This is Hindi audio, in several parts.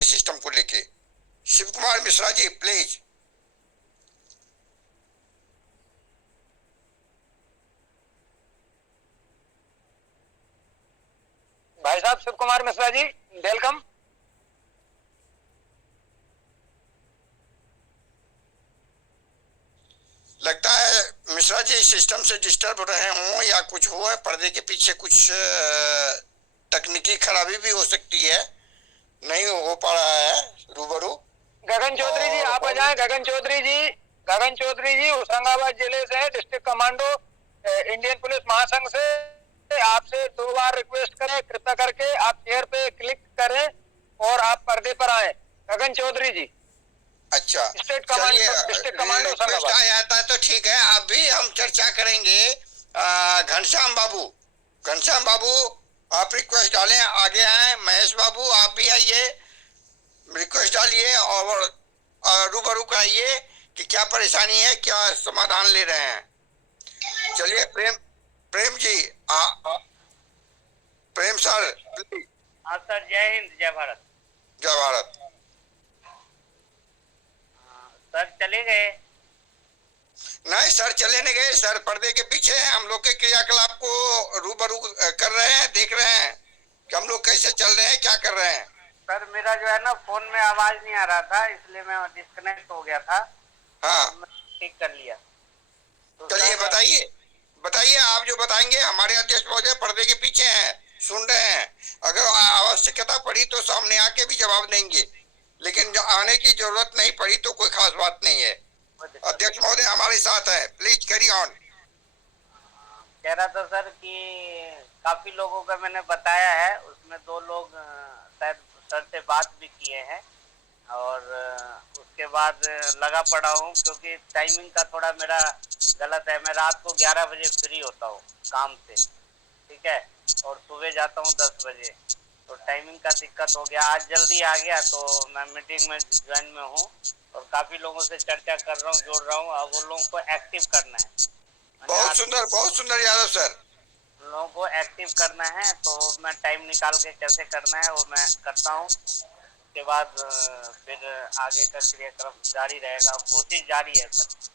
सिस्टम को लेके। शिव कुमार मिश्रा जी प्लीज। भाई साहब शिव कुमार मिश्रा जी, वेलकम। लगता है मिश्रा जी सिस्टम से डिस्टर्ब रहे हों या कुछ हुआ है, पर्दे के पीछे कुछ तकनीकी खराबी भी हो सकती है, नहीं हो पा रहा है रूबरू। गगन चौधरी जी आप आ जाएं। गगन चौधरी जी होशंगाबाद जिले से, डिस्ट्रिक्ट कमांडो इंडियन पुलिस महासंघ से। आपसे 2 बार रिक्वेस्ट करें, कृपया करके आप चेयर पे क्लिक करें और आप पर्दे पर आए। गगन चौधरी जी, अच्छा स्टेट चलिए, commando, district commando request Hoshangabad. आ जाता है तो ठीक है। अभी हम चर्चा करेंगे घनश्याम बाबू। घनश्याम बाबू आप रिक्वेस्ट डालें, आगे आए। महेश बाबू आप भी आइए, रिक्वेस्ट डालिए और रूबरू कराइए कि क्या परेशानी है, क्या समाधान ले रहे हैं। चलिए प्रेम, प्रेम जी प्रेम सर प्लीज। हाँ सर, जय हिंद जय भारत। जय भारत। सर चले गए? नहीं सर चले नहीं गए सर, पर्दे के पीछे हैं। हम लोग के क्रियाकलाप को रूबरू कर रहे हैं, देख रहे हैं कि हम लोग कैसे चल रहे हैं, क्या कर रहे हैं। सर मेरा जो है ना फोन में आवाज नहीं आ रहा था, इसलिए मैं डिस्कनेक्ट हो गया था। हाँ ठीक कर लिया। तो चलिए बताइए, बताइए आप जो बताएंगे। हमारे अध्यक्ष महोदय पर्दे के पीछे हैं, सुन रहे हैं। अगर आवश्यकता पड़ी तो सामने आके भी जवाब देंगे, लेकिन आने की जरूरत नहीं पड़ी तो कोई खास बात नहीं है। अध्यक्ष महोदय हमारे साथ है, प्लीज कैरी ऑन। कह रहा था सर कि काफी लोगों का मैंने बताया है, उसमें 2 लोग शायद सर से बात भी किए हैं और उसके बाद लगा पड़ा हूँ, क्योंकि टाइमिंग का थोड़ा मेरा गलत है। मैं रात को 11 बजे फ्री होता हूँ काम से, ठीक है, और सुबह जाता हूँ 10 बजे, तो टाइमिंग का दिक्कत हो गया। आज जल्दी आ गया तो मैं मीटिंग में ज्वाइन में हूँ और काफी लोगों से चर्चा कर रहा हूँ, जोड़ रहा हूँ। अब उन लोगों को एक्टिव करना है। बहुत सुंदर यादव सर। उन लोगों को एक्टिव करना है, तो मैं टाइम निकाल के कैसे करना है वो मैं करता हूँ। उसके बाद फिर आगे का क्रियाक्रम जारी रहेगा, कोशिश जारी है सर।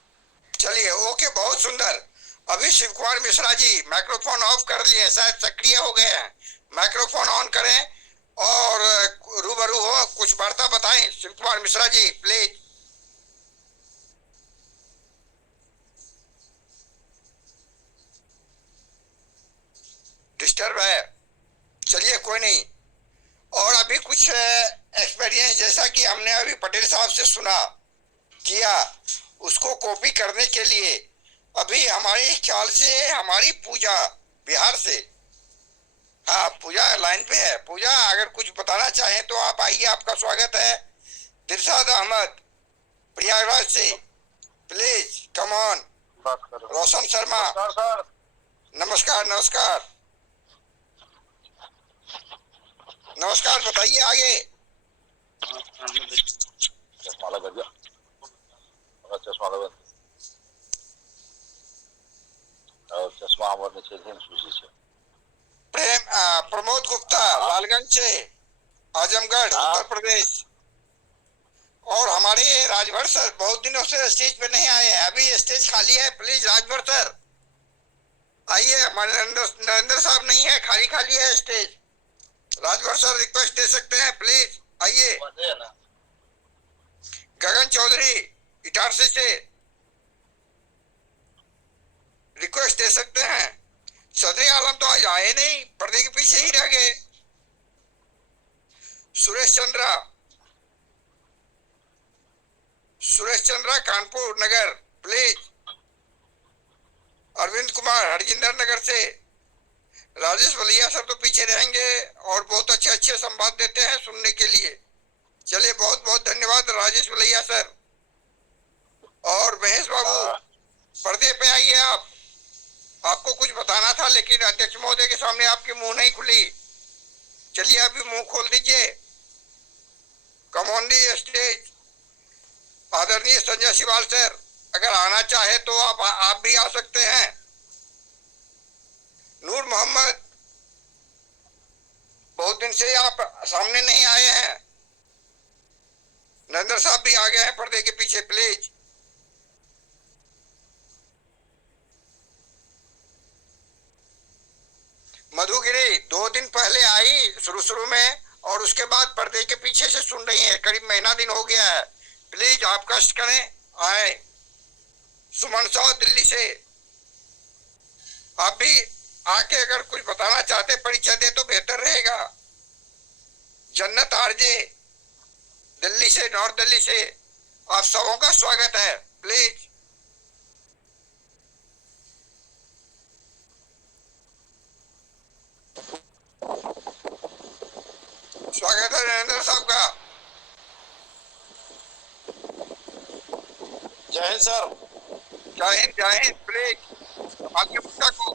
चलिए ओके, बहुत सुंदर। अभी शिव कुमार मिश्रा जी माइक्रोफोन ऑफ कर लिए, शायद सक्रिय हो गए हैं। माइक्रोफोन ऑन करें और रूबरू हो, कुछ वार्ता बताएं। शिव कुमार मिश्रा जी प्लीज। डिस्टर्ब है, चलिए कोई नहीं। और अभी कुछ एक्सपीरियंस जैसा कि हमने अभी पटेल साहब से सुना किया, उसको कॉपी करने के लिए अभी हमारे ख्याल से हमारी पूजा बिहार से, हाँ पूजा लाइन पे है। पूजा अगर कुछ बताना चाहें तो आप आइए, आपका स्वागत है। दिलशाद अहमद प्रयागराज से, please come on. Roshan Sharma sir नमस्कार नमस्कार नमस्कार, बताइए आगे। चश्मा लगा दिया, चश्मा लगा और चश्मा हमारे क्षेत्र सूची से। प्रमोद गुप्ता लालगंज से, आजमगढ़ उत्तर प्रदेश। और हमारे राजभर सर बहुत दिनों से स्टेज पे नहीं आए हैं, अभी स्टेज खाली है। प्लीज राजभर सर आइए। नरेंद्र साहब नहीं है, खाली खाली है स्टेज। राजभर सर रिक्वेस्ट दे सकते हैं, प्लीज आइए। गगन चौधरी इटारसी से रिक्वेस्ट दे सकते हैं। सदरी आलम तो आज आए नहीं, पर्दे के पीछे ही रह गए। सुरेश चंद्रा कानपुर नगर प्लीज। अरविंद कुमार हरजिंदर नगर से। राजेश वलिया सर तो पीछे रहेंगे और बहुत अच्छे अच्छे संवाद देते हैं सुनने के लिए। चलिए बहुत बहुत धन्यवाद राजेश वलिया सर। और महेश बाबू पर्दे पे आइए आप, आपको कुछ बताना था लेकिन अध्यक्ष महोदय के सामने आपकी मुंह नहीं खुली। चलिए अभी मुंह खोल दीजिए। Come on the stage. आदरणीय संजय सिवाल सर अगर आना चाहे तो आप भी आ सकते हैं। नूर मोहम्मद बहुत दिन से आप सामने नहीं आए हैं। गए हैं पर्दे के पीछे, प्लीज। मधुगिरी 2 दिन पहले आई शुरू में, और उसके बाद पर्दे के पीछे से सुन रही है, करीब महीना दिन हो गया है। प्लीज आप कष्ट करें, आए। सुमन साव दिल्ली से, आप भी आके अगर कुछ बताना चाहते, परिचय दे तो बेहतर रहेगा। जन्नत आरजे दिल्ली से, नॉर्थ दिल्ली से, आप सबों का स्वागत है, प्लीज। स्वागत है नरेंद्र साहब का। जय हिंद सर। जय हिंद, जय हिंद। प्लीज आपके मुद्दा को